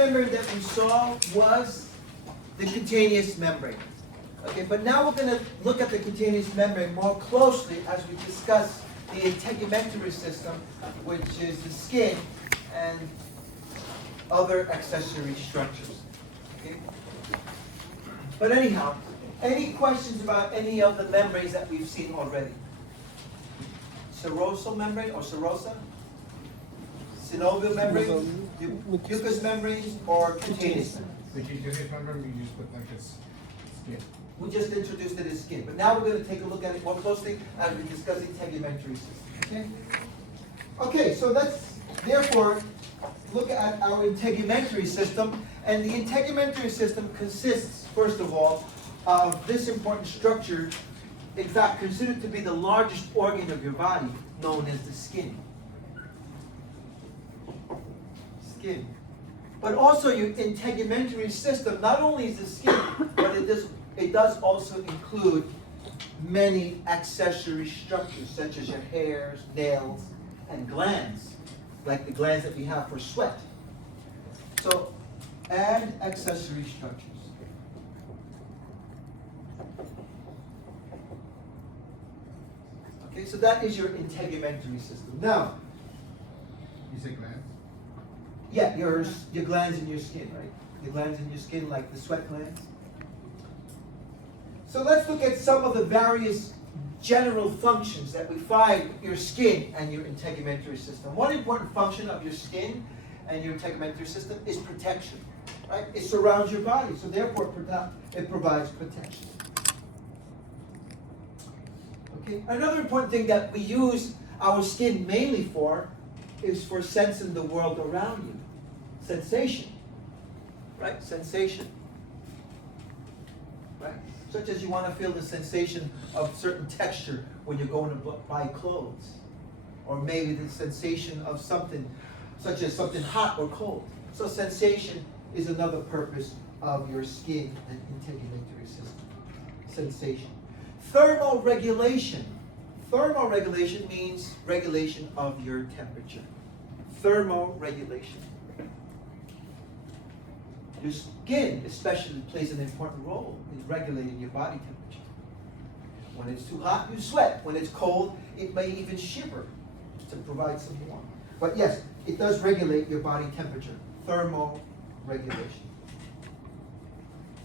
membrane that we saw was the cutaneous membrane. Okay, but now we're going to look at the cutaneous membrane more closely as we discuss the integumentary system, which is the skin and other accessory structures. Okay? But anyhow, any questions about any of the membranes that we've seen already? Serosal membrane or serosa? Synovial membrane? Mucous membranes or cutaneous membrane? The cutaneous membrane, we just put like this skin. We just introduced it as skin, but now we're going to take a look at it more closely as we discuss the integumentary system. Okay? Okay, so let's therefore look at our integumentary system. And the integumentary system consists, first of all, of this important structure, in fact, considered to be the largest organ of your body, known as the skin. Skin. But also your integumentary system, not only is the skin, but it does also include many accessory structures, such as your hairs, nails, and glands, like the glands that we have for sweat. So, add accessory structures. Okay, so that is your integumentary system. Now, You say glands? yeah, your glands in your skin, right? The glands in your skin, like the sweat glands. So let's look at some of the various general functions that we find in your skin and your integumentary system. One important function of your skin and your integumentary system is protection, right? It surrounds your body, so therefore it provides protection. Okay. Another important thing that we use our skin mainly for is for sensing the world around you. Sensation, right? Sensation, right? Such as you want to feel the sensation of certain texture when you're going to buy clothes. Or maybe the sensation of something, such as something hot or cold. So sensation is another purpose of your skin and integumentary system. Sensation. Thermoregulation. Thermoregulation means regulation of your temperature. Thermoregulation. Your skin especially plays an important role in regulating your body temperature. When it's too hot, you sweat. When it's cold, it may even shiver to provide some warmth. But yes, it does regulate your body temperature. Thermoregulation.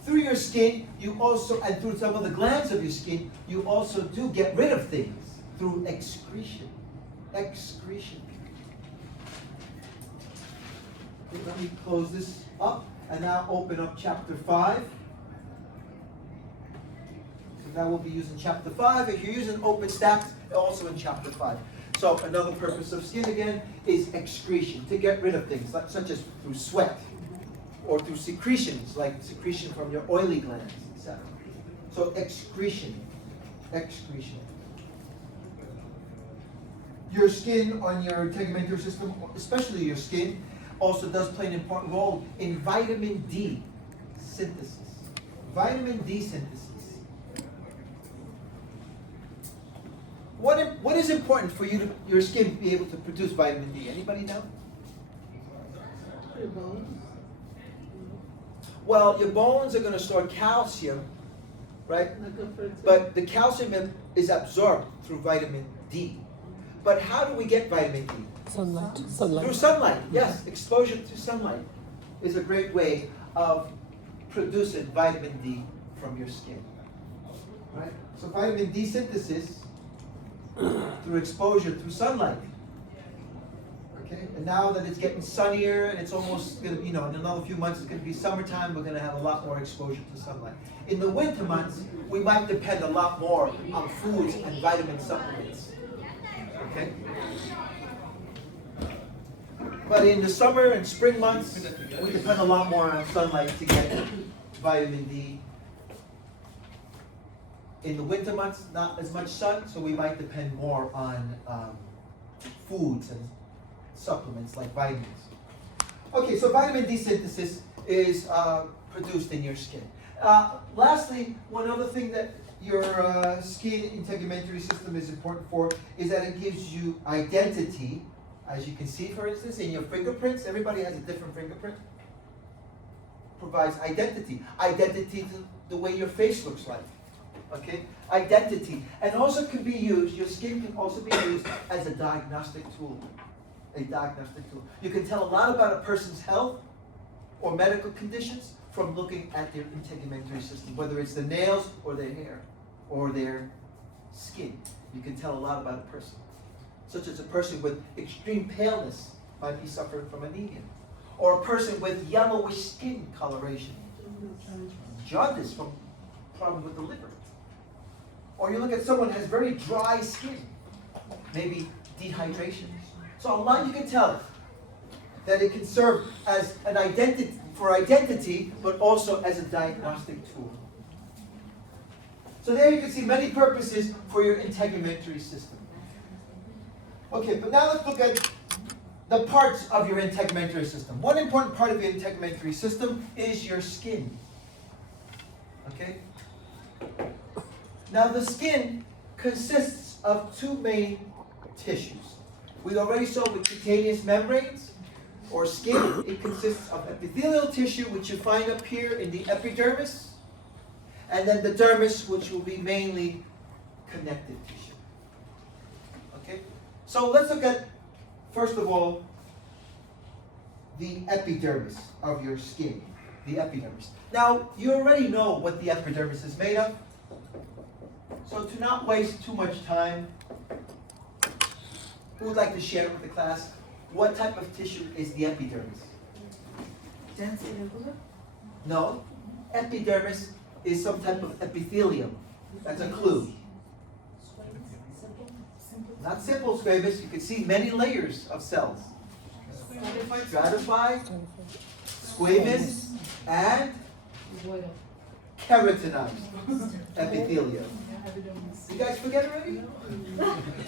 Through your skin, you also, and through some of the glands of your skin, you also do get rid of things through excretion. Excretion. Okay, let me close this up. And now open up chapter 5. So now we'll be using chapter 5. If you're using OpenStax, also in chapter 5. So another purpose of skin again is excretion, to get rid of things, such as through sweat, or through secretions, like secretion from your oily glands, etc. So excretion, excretion. Your skin on your integumentary system, especially your skin, also does play an important role in vitamin D synthesis. Vitamin D synthesis. What is important for your skin to be able to produce vitamin D? Anybody know? Your bones. Well, your bones are going to store calcium, right? But the calcium is absorbed through vitamin D. But how do we get vitamin D? Sunlight. Through sunlight, yes. Exposure to sunlight is a great way of producing vitamin D from your skin. Right? So vitamin D synthesis through exposure through sunlight. Okay? And now that it's getting sunnier and it's almost going to, in another few months it's going to be summertime, we're going to have a lot more exposure to sunlight. In the winter months, we might depend a lot more on foods and vitamin supplements. Okay? But in the summer and spring months, we depend a lot more on sunlight to get vitamin D. In the winter months, not as much sun, so we might depend more on foods and supplements like vitamins. Okay, so vitamin D synthesis is produced in your skin. Lastly, one other thing that your skin integumentary system is important for is that it gives you identity. As you can see, for instance, in your fingerprints, everybody has a different fingerprint. provides identity. Identity to the way your face looks like. Okay? Identity. And also can be used, your skin can also be used as a diagnostic tool. A diagnostic tool. You can tell a lot about a person's health or medical conditions from looking at their integumentary system, whether it's the nails or their hair or their skin. You can tell a lot about a person. Such as a person with extreme paleness might be suffering from anemia. Or a person with yellowish skin coloration. Jaundice from problem with the liver. Or you look at someone who has very dry skin. Maybe dehydration. So a lot you can tell that it can serve as an identity, for identity, but also as a diagnostic tool. So there you can see many purposes for your integumentary system. Okay, but now let's look at the parts of your integumentary system. One important part of your integumentary system is your skin. Okay? Now the skin consists of two main tissues. We already saw with cutaneous membranes, or skin, it consists of epithelial tissue, which you find up here in the epidermis, and then the dermis, which will be mainly connective tissue. Okay? So let's look at, first of all, the epidermis of your skin. The epidermis. Now, you already know what the epidermis is made of. So to not waste too much time, who would like to share with the class what type of tissue is the epidermis? Dense irregular? No. Epidermis is some type of epithelium. That's a clue. Not simple squamous. You can see many layers of cells. Stratified, squamous, and keratinized epithelium. You guys forget already?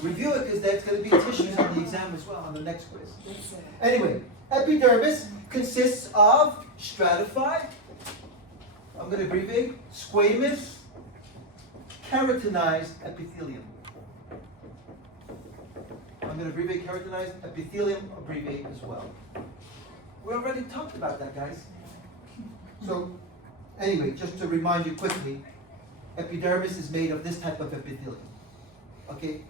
Review it, because that's going to be tissues on the exam as well, on the next quiz. Anyway, epidermis consists of stratified, I'm going to abbreviate, squamous, keratinized epithelium. I'm going to abbreviate keratinized epithelium, abbreviate as well. We already talked about that, guys. So, anyway, just to remind you quickly, epidermis is made of this type of epithelium. Okay?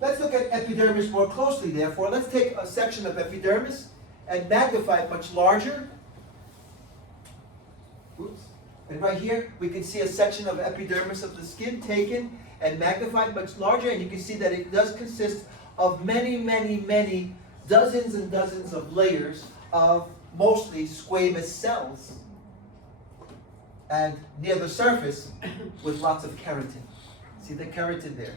Let's look at epidermis more closely, therefore. Let's take a section of epidermis and magnify it much larger. Oops. And right here, we can see a section of epidermis of the skin taken and magnified much larger, and you can see that it does consist of many, many, many dozens and dozens of layers of mostly squamous cells, and near the surface with lots of keratin. See the keratin there?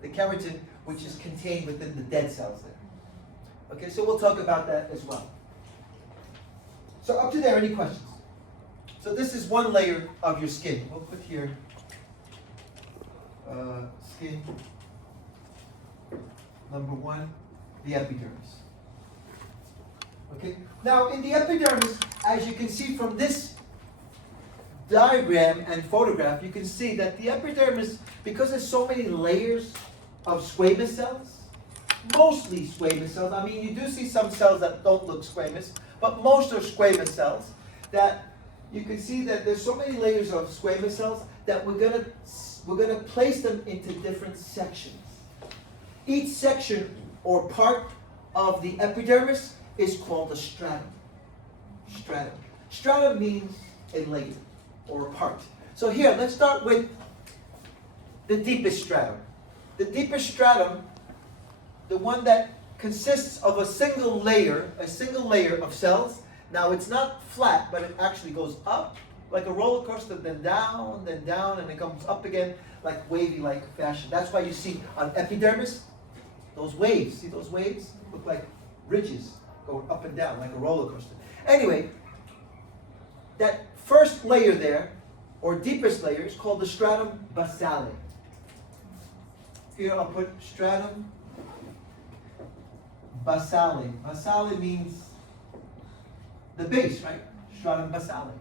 The keratin, which is contained within the dead cells there. Okay, so we'll talk about that as well. So up to there, any questions? So this is one layer of your skin. We'll put here skin number one, the epidermis. Okay. Now in the epidermis, as you can see from this diagram and photograph, you can see that the epidermis, because there's so many layers of squamous cells, mostly squamous cells. I mean, you do see some cells that don't look squamous, but most are squamous cells. That you can see that there's so many layers of squamous cells that we're gonna place them into different sections. Each section or part of the epidermis is called a stratum. Stratum. Stratum means a layer or a part. So here, let's start with the deepest stratum. The deepest stratum, the one that consists of a single layer of cells. Now it's not flat, but it actually goes up like a roller coaster, then down, and it comes up again like wavy-like fashion. That's why you see on epidermis, those waves. See those waves? Look like ridges going up and down like a roller coaster. Anyway, that first layer there, or deepest layer, is called the stratum basale. Here I'll put stratum basale. Basale means the base, right? Stratum basale.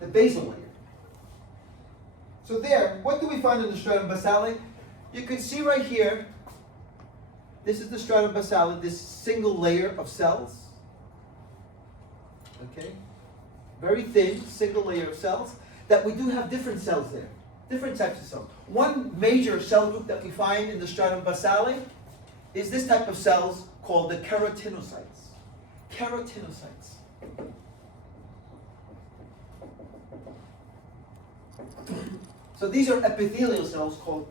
The basal layer. So there, what do we find in the stratum basale? You can see right here, this is the stratum basale, this single layer of cells. Okay? Very thin, single layer of cells, that we do have different cells there. Different types of cells. One major cell group that we find in the stratum basale is this type of cells called the keratinocytes. Keratinocytes. So these are epithelial cells called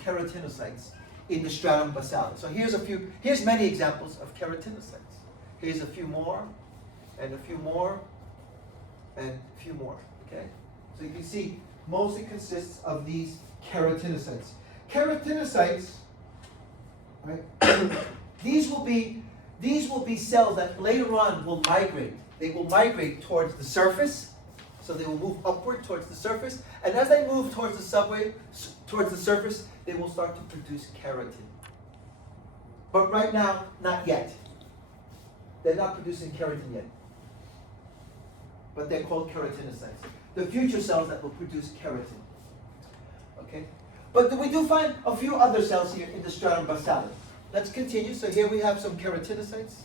keratinocytes in the stratum basale. So here's many examples of keratinocytes. Here's a few more, and a few more, and a few more. Okay? So you can see mostly consists of these keratinocytes. Keratinocytes, right? These will be cells that later on will migrate. They will migrate towards the surface. So they will move upward towards the surface, and as they move towards the surface, they will start to produce keratin. But right now, not yet. They're not producing keratin yet. But they're called keratinocytes. The future cells that will produce keratin. Okay? But we do find a few other cells here in the stratum basale. Let's continue. So here we have some keratinocytes.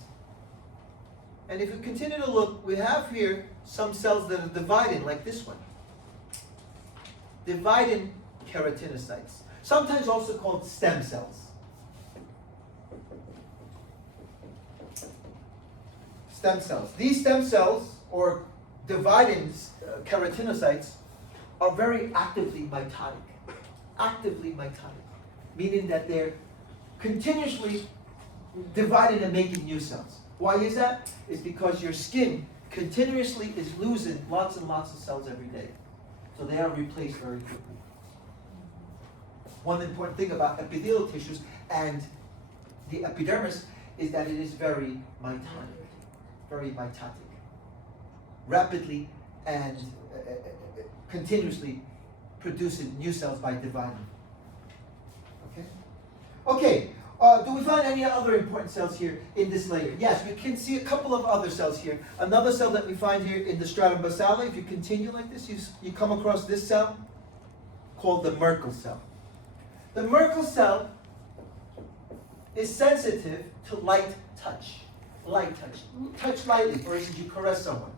And if we continue to look, we have here some cells that are dividing, like this one. Dividing keratinocytes, sometimes also called stem cells. Stem cells. These stem cells, or dividing keratinocytes, are very actively mitotic. Actively mitotic, meaning that they're continuously dividing and making new cells. Why is that? It's because your skin continuously is losing lots and lots of cells every day. So they are replaced very quickly. One important thing about epithelial tissues and the epidermis is that it is very mitotic. Very mitotic. Rapidly and continuously producing new cells by dividing. Okay? Okay. Do we find any other important cells here in this layer? Yes, we can see a couple of other cells here. Another cell that we find here in the stratum basale, if you continue like this, you come across this cell called the Merkel cell. The Merkel cell is sensitive to light touch. Light touch. Touch lightly. For instance, you caress someone,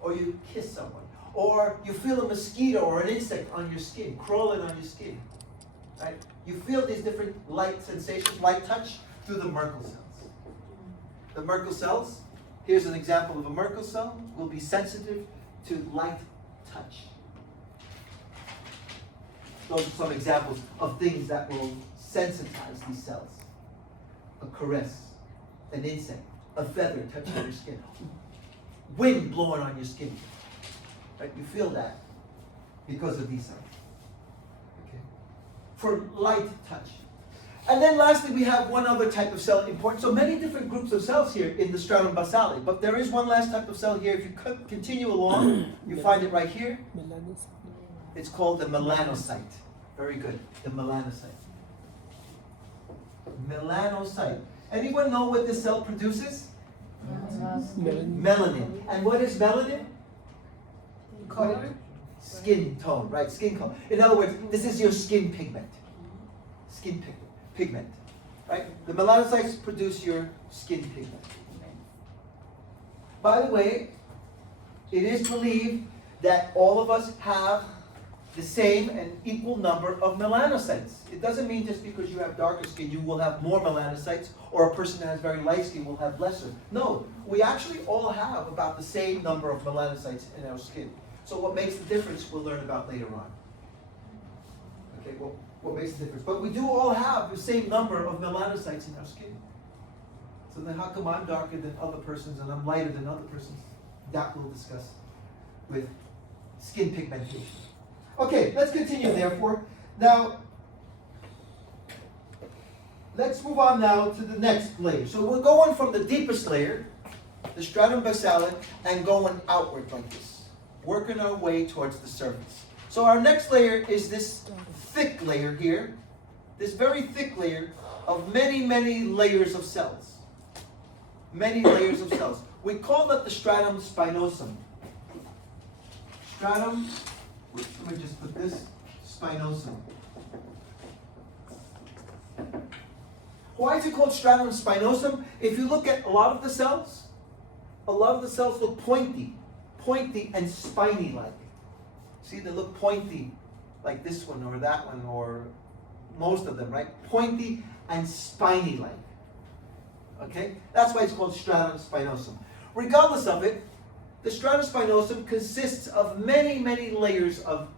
or you kiss someone, or you feel a mosquito or an insect on your skin, crawling on your skin. Right? You feel these different light sensations, light touch, through the Merkel cells. The Merkel cells, here's an example of a Merkel cell, will be sensitive to light touch. Those are some examples of things that will sensitize these cells. A caress, an insect, a feather touching your skin, wind blowing on your skin. Right? You feel that because of these cells. For light touch. And then lastly, we have one other type of cell important. So many different groups of cells here in the stratum basale, but there is one last type of cell here. If you continue along, you find it right here. It's called the melanocyte. Very good, the melanocyte. Melanocyte. Anyone know what this cell produces? Melanin. And what is melanin? Color. Skin tone, right? Skin color. In other words, this is your skin pigment. Skin pigment, right? The melanocytes produce your skin pigment. By the way, it is believed that all of us have the same and equal number of melanocytes. It doesn't mean just because you have darker skin, you will have more melanocytes, or a person that has very light skin will have lesser. No, we actually all have about the same number of melanocytes in our skin. So what makes the difference, we'll learn about later on. Okay, well, what makes the difference? But we do all have the same number of melanocytes in our skin. So then how come I'm darker than other persons and I'm lighter than other persons? That we'll discuss with skin pigmentation. Okay, let's continue therefore. Now, let's move on now to the next layer. So we're going from the deepest layer, the stratum basale, and going outward like this. Working our way towards the surface. So our next layer is this thick layer here, this very thick layer of many, many layers of cells. Many layers of cells. We call that the stratum spinosum. Stratum, let me just put this, spinosum. Why is it called stratum spinosum? If you look at a lot of the cells, a lot of the cells look pointy and spiny-like. See, they look pointy, like this one or that one, or most of them, right? Pointy and spiny-like. Okay? That's why it's called stratum spinosum. Regardless of it, the stratum spinosum consists of many, many layers of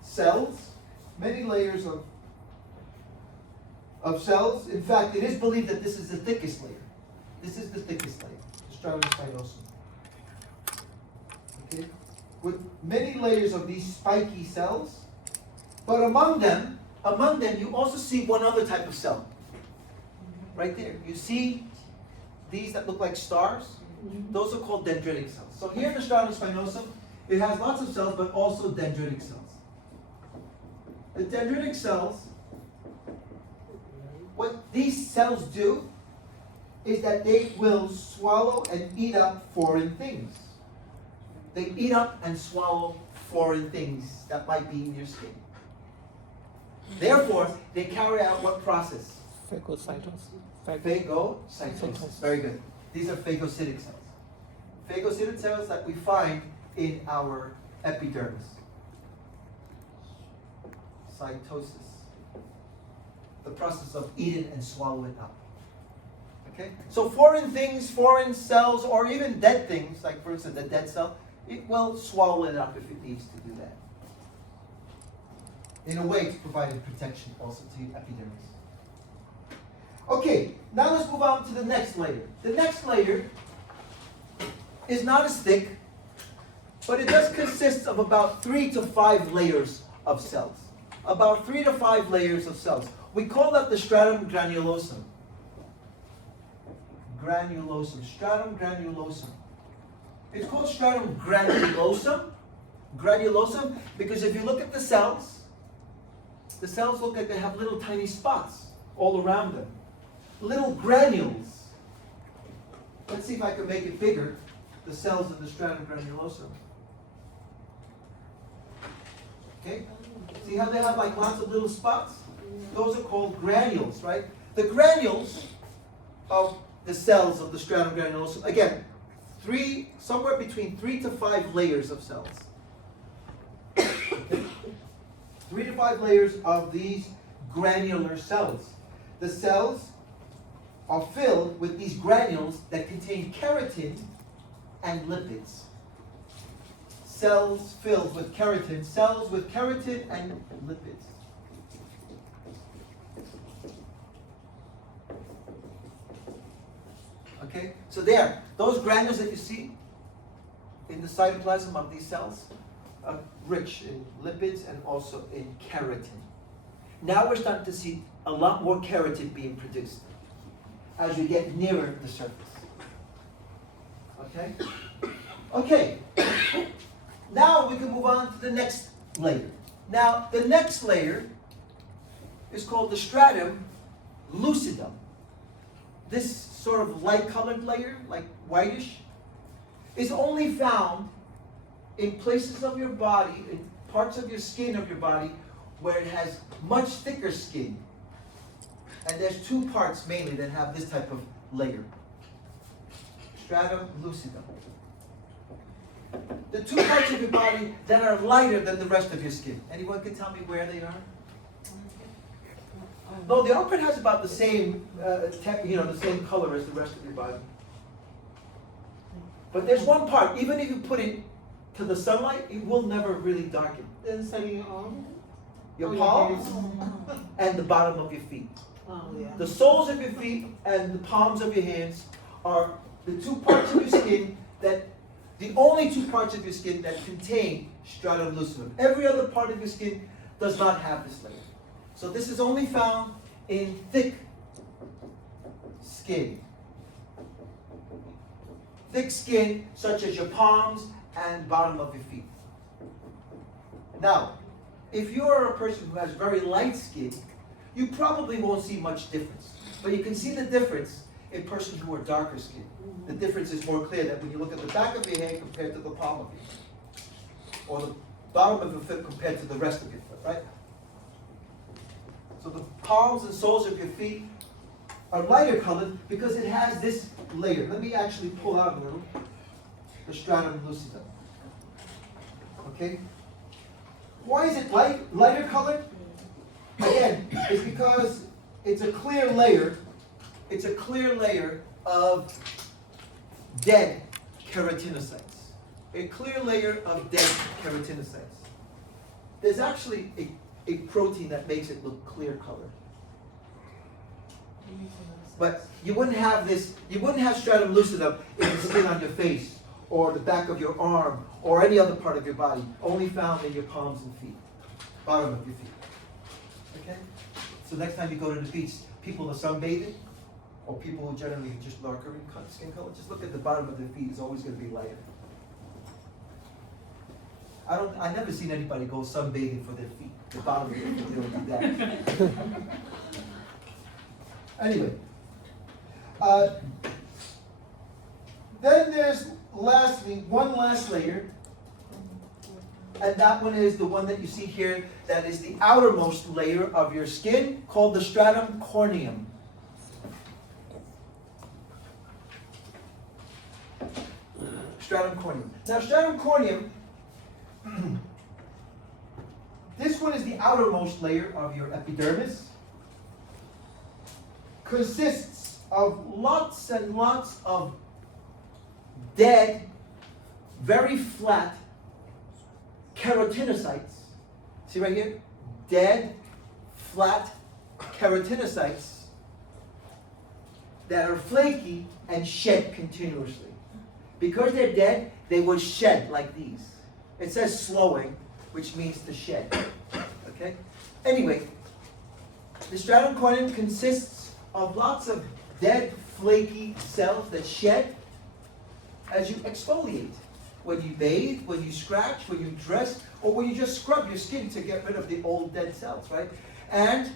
cells, many layers of cells. In fact, it is believed that this is the thickest layer. This is the thickest layer, the stratum spinosum. Okay? With many layers of these spiky cells, but among them you also see one other type of cell. Right there. You see these that look like stars? Those are called dendritic cells. So here in the stratum spinosum, it has lots of cells, but also dendritic cells. The dendritic cells, what these cells do is that they will swallow and eat up foreign things. They eat up and swallow foreign things that might be in your skin. Therefore, they carry out what process? Phagocytosis. Phagocytosis. Very good. These are phagocytic cells. Phagocytic cells that we find in our epidermis. Cytosis. The process of eating and swallowing up. Okay? So foreign things, foreign cells, or even dead things, like for instance a dead cell, it will swallow it up if it needs to do that. In a way, it's providing protection also to your epidermis. Okay, now let's move on to the next layer. The next layer is not as thick, but it does consist of about 3 to 5 layers of cells. About 3 to 5 layers of cells. We call that the stratum granulosum. Stratum granulosum. It's called stratum granulosum, because if you look at the cells look like they have little tiny spots all around them. Little granules. Let's see if I can make it bigger, the cells of the stratum granulosum. Okay? See how they have like lots of little spots? Those are called granules, right? The granules of the cells of the stratum granulosum, again, somewhere between 3 to 5 layers of cells. 3 to 5 layers of these granular cells. The cells are filled with these granules that contain keratin and lipids. Cells filled with keratin, and lipids. Okay, so there, those granules that you see in the cytoplasm of these cells are rich in lipids and also in keratin. Now we're starting to see a lot more keratin being produced as we get nearer the surface. Okay? Okay. Now we can move on to the next layer. Now, the next layer is called the stratum lucidum. This sort of light-colored layer, like whitish, is only found in places of your body, in parts of your skin of your body, where it has much thicker skin. And there's 2 parts mainly that have this type of layer. Stratum lucidum. The 2 parts of your body that are lighter than the rest of your skin. Anyone can tell me where they are? No, the upper part has about the same, the same color as the rest of your body. But there's one part, even if you put it to the sunlight, it will never really darken. Inside your arm? Your Oh, palms your and the bottom of your feet. Oh, yeah. The soles of your feet and the palms of your hands are the 2 parts of your skin the only 2 parts of your skin that contain stratum lucidum. Every other part of your skin does not have this layer. So this is only found in thick skin. Thick skin, such as your palms and bottom of your feet. Now, if you are a person who has very light skin, you probably won't see much difference. But you can see the difference in persons who are darker skinned. The difference is more clear that when you look at the back of your hand compared to the palm of your hand, or the bottom of your foot compared to the rest of your foot, right? So the palms and soles of your feet are lighter colored because it has this layer. Let me actually pull out a little. the stratum lucidum. Okay? Why is it lighter colored? Again, it's because it's a clear layer. It's a clear layer of dead keratinocytes. A clear layer of dead keratinocytes. There's actually a protein that makes it look clear colored. But you wouldn't have this, you wouldn't have stratum lucidum in the skin on your face, or the back of your arm, or any other part of your body, only found in your palms and feet, bottom of your feet. Okay? So next time you go to the beach, people who are sunbathing, or people who generally just darker in skin color, just look at the bottom of their feet, it's always going to be lighter. I've never seen anybody go sunbathing for their feet, the bottom of their feet, they don't do that. Anyway. Then there's lastly, one last layer, and that one is the one that you see here, that is the outermost layer of your skin, called the stratum corneum. Stratum corneum. Now, stratum corneum, this one is the outermost layer of your epidermis, consists of lots and lots of dead, very flat keratinocytes. See right here? Dead, flat keratinocytes that are flaky and shed continuously. Because they're dead, they will shed like these. It says slowing, which means to shed. Okay? Anyway, the stratum corneum consists of lots of dead, flaky cells that shed as you exfoliate. When you bathe, when you scratch, when you dress, or when you just scrub your skin to get rid of the old dead cells, right? And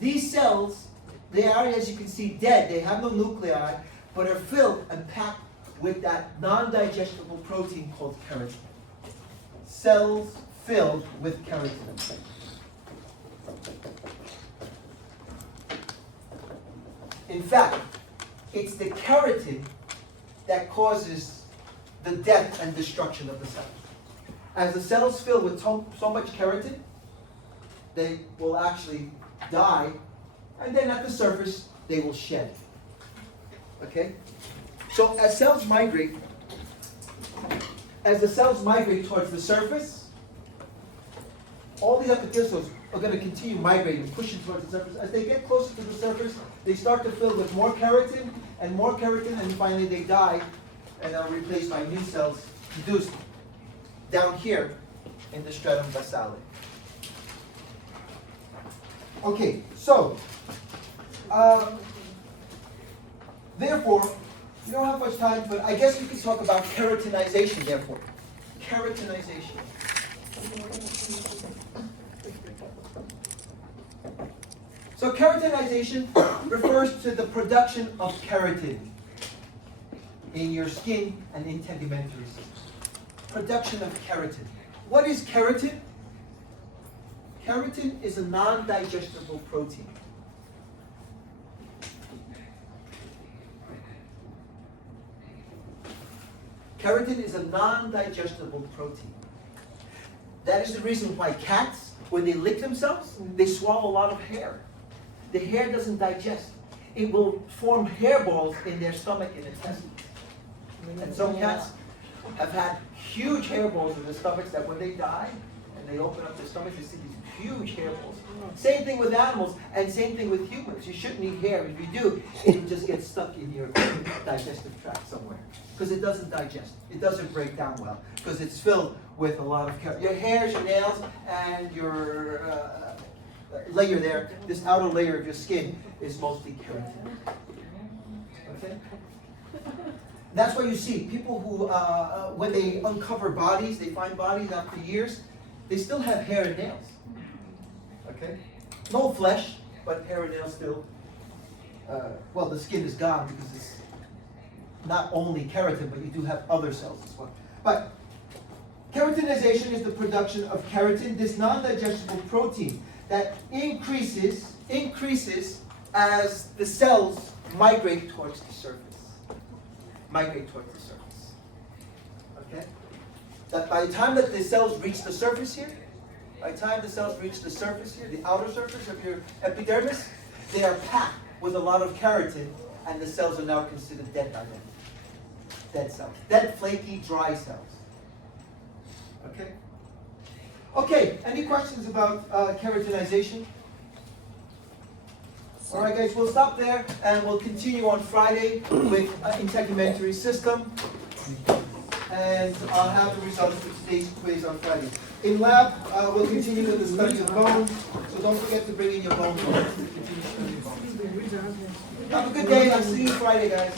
these cells, they are, as you can see, dead. They have no nuclei, but are filled and packed with that non-digestible protein called keratin. Cells filled with keratin. In fact, it's the keratin that causes the death and destruction of the cells. As the cells fill with so much keratin, they will actually die, and then at the surface, they will shed. Okay? So as the cells migrate towards the surface, all the epithelials are going to continue migrating, pushing towards the surface. As they get closer to the surface, they start to fill with more keratin, and finally they die, and are replaced by new cells produced down here in the stratum basale. Okay, so, therefore, we don't have much time, but I guess we could talk about keratinization, therefore. Keratinization. So keratinization refers to the production of keratin in your skin and in tegumentary cells. Production of keratin. What is keratin? Keratin is a non-digestible protein. Keratin is a non-digestible protein. That is the reason why cats, when they lick themselves, they swallow a lot of hair. The hair doesn't digest. It will form hairballs in their stomach and intestines. And some cats have had huge hairballs in their stomachs that when they die and they open up their stomachs, they see these huge hairballs. Same thing with animals and same thing with humans. You shouldn't eat hair. If you do, it will just get stuck in your digestive tract somewhere. Because it doesn't digest. It doesn't break down well. Because it's filled with a lot of keratin. Your hairs, your nails, and your layer there, this outer layer of your skin is mostly keratin. Okay? That's why you see people who, when they uncover bodies, they find bodies after years, they still have hair and nails. Okay? No flesh, but hair and nails still. Well, the skin is gone because it's not only keratin, but you do have other cells as well. But keratinization is the production of keratin, this non-digestible protein that increases as the cells migrate towards the surface. Okay? That by the time that the cells reach the surface here, by the time the cells reach the surface here, the outer surface of your epidermis, they are packed with a lot of keratin, and the cells are now considered dead by then. Dead cells. Dead, flaky, dry cells. Okay? Okay, any questions about keratinization? All right, guys, we'll stop there, and we'll continue on Friday with integumentary system. And I'll have the results of today's quiz on Friday. In lab, we'll continue with the study of bone, so don't forget to bring in your bone. Have a good day. I'll see you Friday, guys.